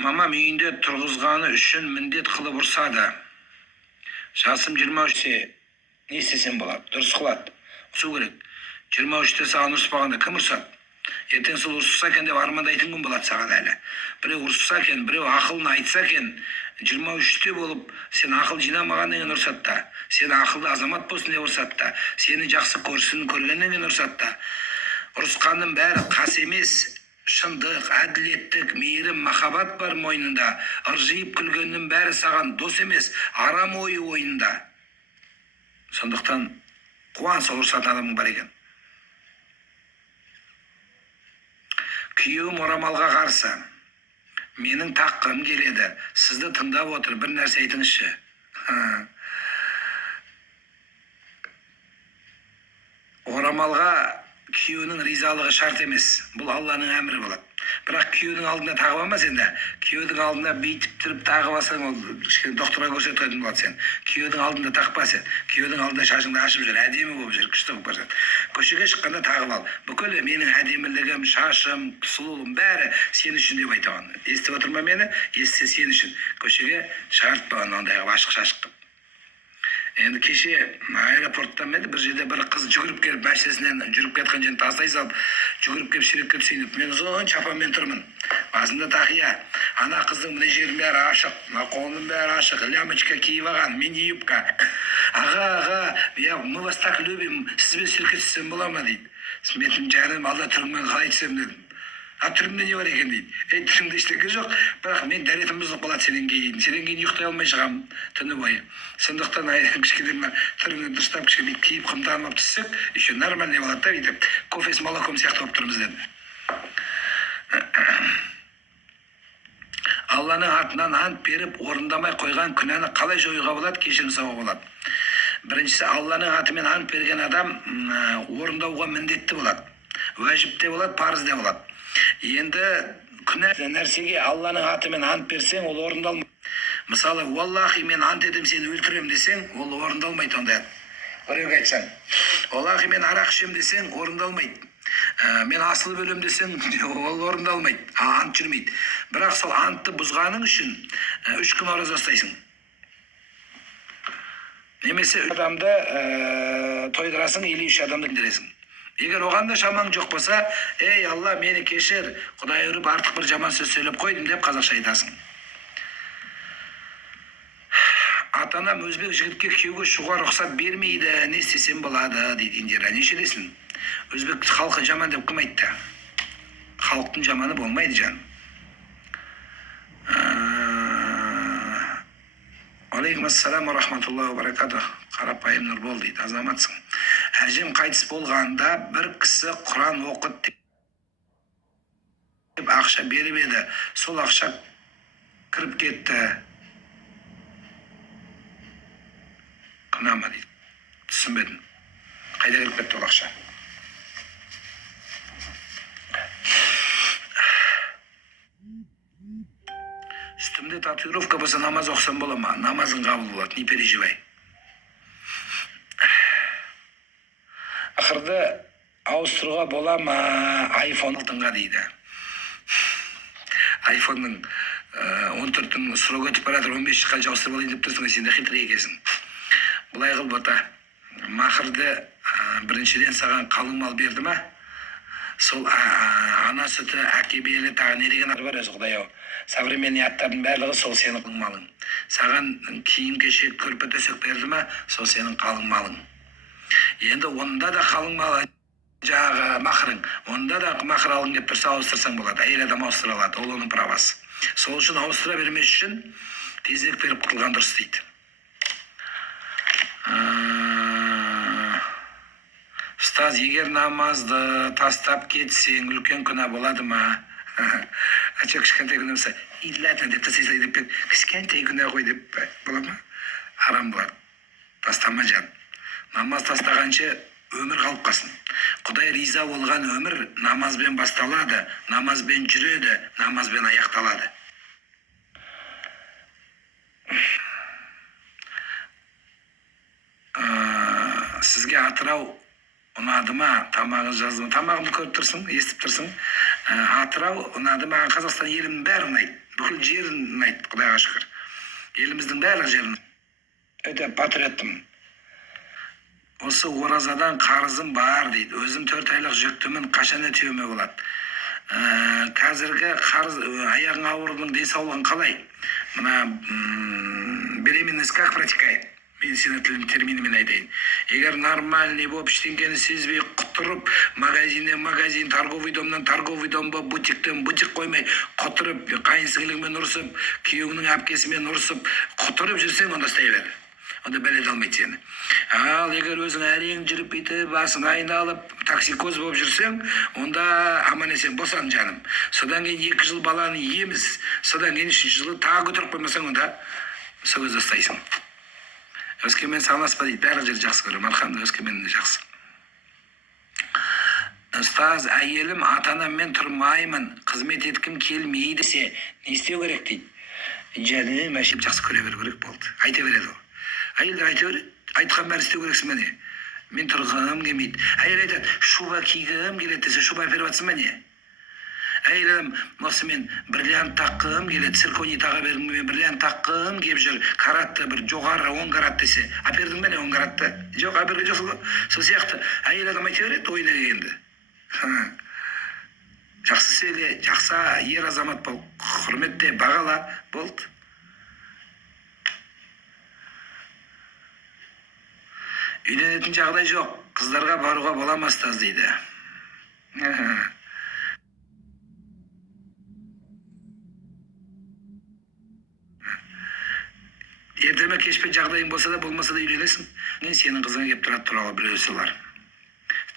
Мамам үйінде тұрғызғаны үшін міндет қылып ұрсады. Жасым 23-те не істесем болады? Дұрыс қылады. Ұрсу керек. 23-те саған ұрыспағанда кім ұрсады? Ертең сол ұрсса екен деп армандайтын күн болады саған әлі. Біреу ұрсса екен, біреу ақылын айтса екен, 23-те болып сен ақыл жинамағаннан кейін ұрсады да, сен ақылды азамат болсын деп ұрсады да, сені жақсы көргеннен кейін ұрсады да. Ұрысқанның бәрі қас емес, шындық, әділеттік, мейірім, махаббат бар мойнында. Ыржиып күлгеннің бәрі саған дос емес, арам ойы ойында. Сондықтан қуан, сол ұрсатын адамың бар екен. Күйеуім орамалға қарсы. Менің таққым келеді. Сізді тыңдап отыр, бір нәрсе айтыңызшы. Орамалға күйеуінің ризалығы шарт емес. Бұл Алланың әмірі болады. Бірақ күйеудің алдында тағып алма сен де. Күйеудің алдында бүйтіп тұрып тағып алсаң, ол кішкене докторға көрсететін болады сен. Күйеудің алдында тақпа сен. Күйеудің алдында шашыңды ашып жүр, әдемі болып жүр, күшті болып көрсет. Көшеге шыққанда тағып ал. Бүкіл менің әдемілігім, шашым, сұлулығым бәрі сен үшін деп айтамын. Естіп отыр ма мені? Естісе сен үшін. Көшеге шығартпа ондай ашық шашық қылып. Енді кеше аэропорттан бір жерде бір қыз жүгіріп келіп, мәшинесінен жүріп кеткен жерін тастай салып, жүгіріп келіп сүйреп түсініп, мен ұзын шапанмен тұрмын. Басында тақия. Ана қыздың мына жерінің бәрі ашық, мына қолының бәрі ашық, лямочка киіп алған, мини юбка. Аға, мы вас так любим, сізбен суретке түссем бола ма дейді. Мен жаным, алда түріңмен қалай түсем дедім. Түрімде не бар екен дейді. Түрімде ештеңе жоқ, бірақ мен дәретім бұзылып қалады сенен кейін ұйықтай алмай шығамын түні бойы. Сондықтан кішкене түріңді дұрыстап кішкене киіп қымтанып түссек, еще нормальный болады да, бүйтіп кофе с молоком сияқты болып тұрмыз дедім. Алланың атынан ант беріп орындамай қойған күнәні қалай жоюға болады, кешірім сұрауға болады? Біріншісі, Алланың атымен ант берген адам орындауға міндетті болады. Уәжіп те болады, парыз де болады. Енді күнә нәрсеге Алланың атымен ант берсең, ол орындалмайды. Мысалы, Аллахи мен ант етем сені өлтірем десең, ол орындалмайды ондай. Біреуге айтсаң, Аллахи мен арақ ішем десең, орындалмайды. Мен асылып өлем десең, ол орындалмайды. Ант жүрмейді. Бірақ сол антты бұзғаның үшін 3 күн ораза ұстайсың. Немесе адамды тойдырасың, или 3 адамды кіндіресің. Егер оғанда шамаң жоқ болса, ей Алла, мені кешір, Құдай ұрып артық бір жаман сөз сөйлеп қойдым деп қазақша айтасың. Ата-анам өзбек жігітке күйеуге шығуға рұқсат бермейді, не істесем болады дейді Индира. Нешедесің? Өзбек халқы жаман деп кім айтты? Халықтың жаманы болмайды жан. Алейкум ассалам ва рахматуллахи ва баракатух. Қарапайым нұр бол дейді, азаматсың. Әжем қайтыс болғанда бір кісі Құран оқыт деп ақша беріп еді. Сол ақша кіріп кетті. Күнәма дейді. Түсінбедім. Қайда кіріп кетті ол ақша? Үстімде татуировка болса намаз оқысам бола ма? Намазың қабыл болады, не переживай. Ақырды ауыстыруға бола ма iPhone 6-ға дейді. iPhone-ның 14-дің срок өтіп баратыр, 15 жылға ауыстырып алайын деп тұрсың, сен де хитрый екенсің. Бұлай қыл бота. Мақырды біріншіден саған қалың мал берді ма? Сол ана сүті, әке белі, тағы не деген бар өзі Құдай-ау. Современный аттардың барлығы сол сенің қалың малың. Саған киім кешек, көрпе төсек берді ма? Сол сенің қалың малың. Енді онда да қалың малы жаңағы мақырың. Онда да мақыр алғың келіп тұрса ауыстырсаң болады. Әйел адам ауыстыра алады, ол оның правасы. Сол үшін ауыстыра бермес үшін тезірек беріп құтылған дұрыс дейді. Ұстаз, егер намазды тастап кетсең, үлкен күнә болады ма? Ача кішкентай күнә болса, илләтін деп тастайсай деп, кішкентай күнә қой деп бола ма? Харам болады. Тастама жан. Намаз тастағанша өмір қалып қалсын. Құдай риза болған өмір намазбен басталады, намазбен жүреді, намазбен аяқталады. Сізге Атырау ұнады ма? Тамағын жазды ма? Тамағымды көріп тұрсың, естіп тұрсың. Атырау ұнады ма? Қазақстан елінің бәрі ұнайды. бүкіл жерін айтты, Құдайға шүкір. Еліміздің барлық жерін. Өте патриоттымын. Осы оразадан қарызым бар дейді. Өзім 4 айлық жүктімін, қашан өтеуіме болады. Қазіргі қарыз, аяғың ауырудың денсаулығын қалай? Мына беременность как протекает? Медицина терминімен айтайын. Егер нормальный болып ештеңкені сезбей құтырып, магазин, торговый домнан торговый домға, бутиктен бутик қоймай құтырып, қайынсіңлігімен ұрысып, күйеуінің әпкесімен ұрысып, құтырып жүрсең, онда істей бер. Онда бәле алмайды сені. Ал егер өзің әрең жүріп бүйтіп, басың айналып, токсикоз болып жүрсең, онда аман есен босан жаным. Содан кейін 2 жыл баланы еміз, содан кейін 3 жылы тағы көтеріп қоймасаң, онда сол кезде ұстайсың. Өскемен сағласпа дейді, бәрі жер жақсы көрем, алхамдулилlah, Өскемен жақсы. Ұстаз, әйелім ата-анаммен тұрмаймын, қызмет еткім келмейді десе, не істеу керек дейді. Жаным, әшіп жақсы көре беру керек болды. Айта береді ол. Әйелдер айта береді, айтқан бәрі істеу керексің міне. Мен тұрғым келмейді. Әйел айтады, шуба кигім келеді десе, шуба әперіп атсың ба не? Әйел адам, осы мен бриллиант таққым келеді, цирконий таға бергім, мен бриллиант таққым кеп жүр, каратты бір жоғары 10 карат десе, әпердің бәне 10 каратты? Жоқ, әперге жоқсың. Сол сияқты, әйел адам айта береді, ойына келгенді. Жақсы сөйле, жақсы ер азамат бол, құрметте, бағала, болды. Үйленетін жағдай жоқ, қыздарға баруға боламас таз дейді. Ертеме кешпе жағдайың болса да, болмаса да үйленесің. Мен сенің қызыңа кеп тұрады туралы біреусі бар.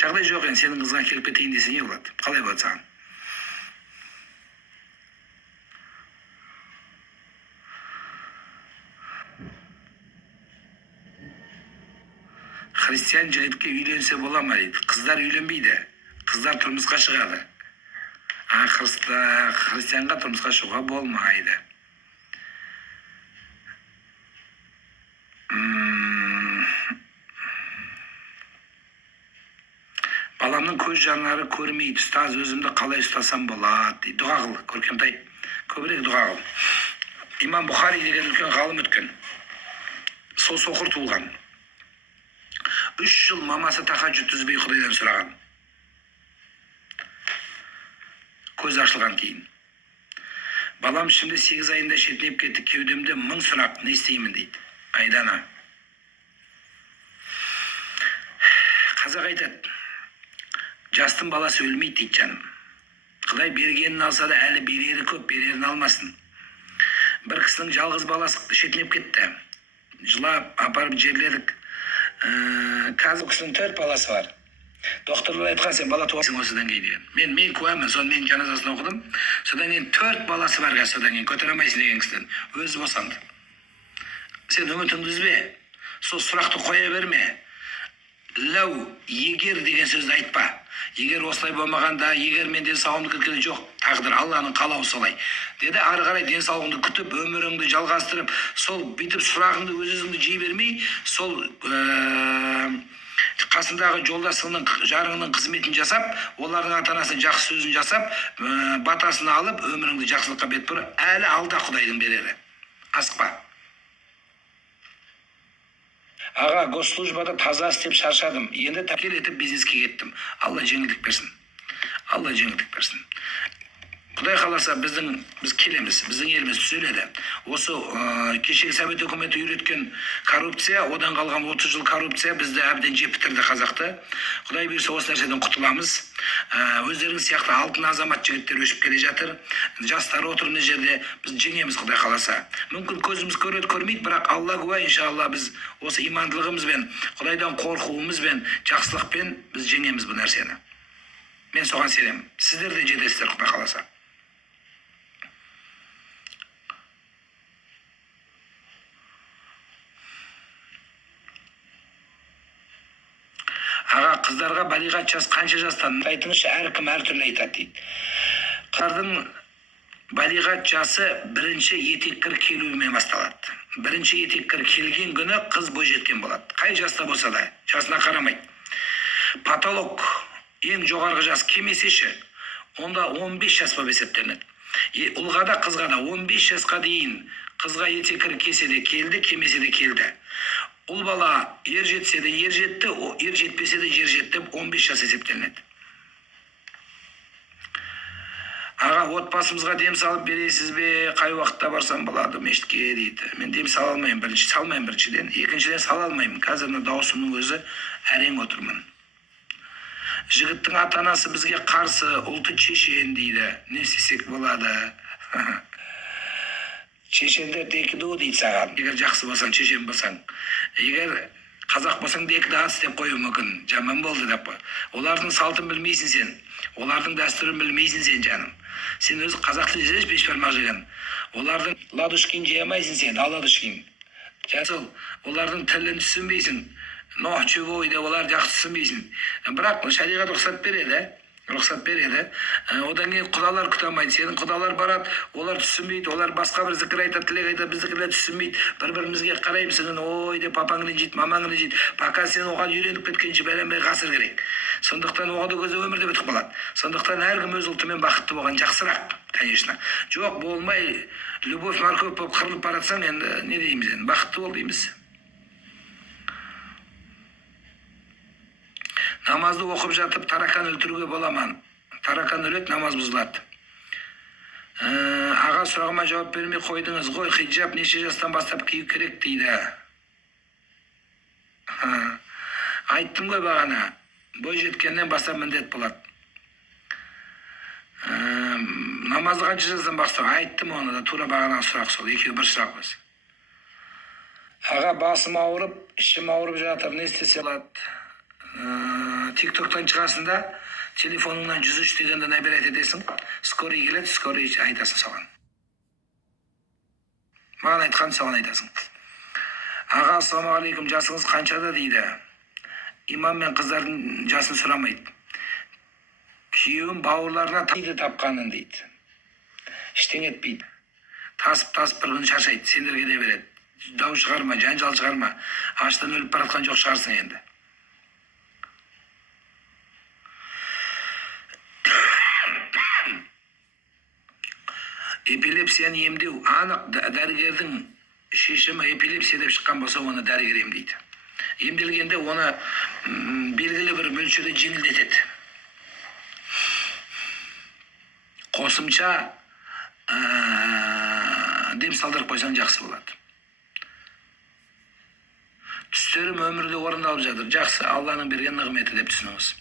Жағдай жоқ, сенің қызыңа келіп кетейін десе не болады? Қалай болады саған? Христиан жігітке үйленсе бола ма дейді. Қыздар үйленбейді. Қыздар тұрмысқа шығады. Христианға тұрмысқа шығуға болмайды. Баламның көз жанары көрмейді. Ұстаз, өзімді қалай ұстасам болады? Дұға қыл, Көркемтай. Көбірек дұға қыл. Имам Бұхари деген үлкен ғалым өткен. Сол соқыр туылған. 3 жыл мамасы тахаджуд түзбей Құдайдан сұраған. Көз ашылған кейін. Балам şimdi 8 айында шетінеп кетті, кеудемде 1000 сұрақ, не істеймін дейді. Айдана. Қазақ айтады, жастың баласы өлмейді дейді жаным. Құдай бергенін алса да әлі берері көп, берерін алмасын. Бір кісінің жалғыз баласы шетінеп кетті. Жылап, апарып жерледік. Қазір кісінің 4 баласы бар. Докторлар айтқан, сен бала туасың осыдан кейін. Мен куәмін, соны мен жаназасын оқыдым. Содан кейін 4 баласы бар, содан кейін көтере алмайсың деген кісіден. Өзі босанды. Сен үмітіңді үзбе. Сол сұрақты қоя берме. Ләу, егер деген сөзді айтпа. Егер осылай болмағанда, егер мен денсаулығымды кеткені жоқ, тағдыр Алланың қалауы солай. Деді, ары қарай денсаулығыңды күтіп, өміріңді жалғастырып, сол бүйтіп сұрағыңды өзіңді жей бермей, сол қасындағы жолдасыңның, жарыңның қызметін жасап, олардың ата-анасының жақсы сөзін жасап, батасын алып, өміріңді жақсылыққа бет бұр, әлі алда Құдайдың берері. Асықпа. Аға, госслужбада таза істеп шаршадым. Енді тәкел етіп бизнеске кеттім. Алла жеңілдік берсін. Алла жеңілдік берсін. Құдай қаласа біз келеміз, біздің еліміз түзеледі. Осы кешегі совет үкіметі үйреткен коррупция, одан қалған 30 жыл коррупция бізді әбден жеп бітірді қазақты. Құдай бұйырса осы нәрседен құтыламыз. Өздеріңіз сияқты алтын азамат жігіттер өшіп келе жатыр. Жастар отыр мына жерде, біз жеңеміз Құдай қаласа. Мүмкін көзіміз көреді, көрмейді, бірақ Алла куә, иншалла біз осы имандылығымызбен, Құдайдан қорқуымызбен, жақсылықпен біз жеңеміз бұл нәрсені. Мен соған сенемін. Сіздер де жетесіздер Құдай қаласа. Аға, қыздарға балиғат жас қанша жастан? Айтыңызшы, әркім әртүрлі айтады дейді. Қыздардың балиғат жасы бірінші етеккір келуімен басталады. Бірінші етеккір келген күні қыз бойжеткен болады. Қай жаста болса да, жасына қарамайды. Патолог ең жоғарғы жас кемесеші, онда 15 жас болып есептелінеді. Ұлға да қызға да 15 жасқа дейін қызға етекір кесе де келді, кемесе де келді. Ұл бала ер жетсе де ер жетті, ер жетпесе де жер жетті, 15 жас есептелінеді. Аға, отбасымызға дем салып бересіз бе, қай уақытта барсам болады мешітке дейді. Мен дем сала алмаймын, салмаймын біріншіден. Екіншіден сала алмаймын. Қазір даусымның өзі әрең отырмын. Жігіттің ата-анасы бізге қарсы, ұлты чешен дейді. Не істесек болады? Чешендер декіду дейді саған. Егер жақсы болсаң, чешен болсаң. Егер қазақ болсаң декіді ас деп қою мүмкін. Жаман болды деп қой. Олардың салтын білмейсің сен. Олардың дәстүрін білмейсің сен, жаным. Сен өзі қазақ тілі жеш бешбармақ жеген. Олардың ладушкин жеймайсың сен, аладушкин. Жасыл, олардың тілін түсінбейсің. Нох чугой деп олар жақсы түсінбейсің. Бірақ шариғат рұқсат береді. Одан кейін құдалар күтамайды. Сенің құдалар барады, олар түсінбейді. Олар басқа бір зікір айтады, тілек айтады, біздікілер түсінбейді. Бір-бірімізге қараймыз, ой деп папаң ренжиді, мамаң ренжиді. Пока сен оған үйреніп кеткенше бәленбай ғасыр керек. Сондықтан оған да көзі өмірде бітіп қалады. Сондықтан әркім өз ұлтымен бақытты болған жақсырақ, конечно. Жоқ, болмай, любовь морковь болып қырылып баратсаң, енді не дейміз енді, бақытты бол дейміз. Намазды оқып жатып таракан өлтіруге боламан. Таракан өледі, намаз бұзылады. Аға, сұрағыма жауап бермей қойдыңыз ғой, хиджаб неше жастан бастап кию керек дейді. Айттым ғой бағана, бой жеткеннен бастап міндет болады. Намазды қанша жастан бастап? Айттым оны да, тура бағана сұрақ сол, екеуі бір сұрақ біз. Аға, басым ауырып, ішім ауырып жатыр, не істесе болады? Тиктоктан шығасың да, телефоныңнан 103 дегенде набирать етесің, скорый келеді, скорый айтасың соған. Маған айтқан соған айтасың. Аға, ассалаумағалейкум, жасыңыз қаншада дейді. Имам мен қыздардың жасын сұрамайды. Күйеуім бауырларына тайды тапқанын дейді. Іштен етпейді. Тасып бір күн шаршайды, сендерге де береді. Дау шығарма, жанжал шығарма. Аштан өліп баратқан жоқ шығарсың енді. Эпилепсияны емдеу, анық дәрігердің шешімі эпилепсия деп шыққан болса, оны дәрігер емдейді. Емделгенде оны белгілі бір мөлшерде жеңілдетеді. Қосымша дем салдырып қойсаң жақсы болады. Түстерім өмірде орындалып жатыр. Жақсы, Алланың берген нығметі деп түсініңіз.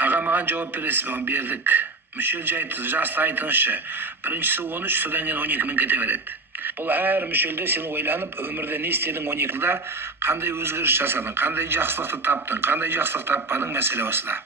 Аға, маған жауап бересіз бе? Бердік. Мүшел жайты, жасты айтыңызшы. Біріншісі 13, содан кейін 12-мен кете береді. Бұл әр мүшелде сен ойланып, өмірде не істедің 12-да, қандай өзгеріс жасадың, қандай жақсылықты таптың, қандай жақсылық таппадың, мәселе осыда.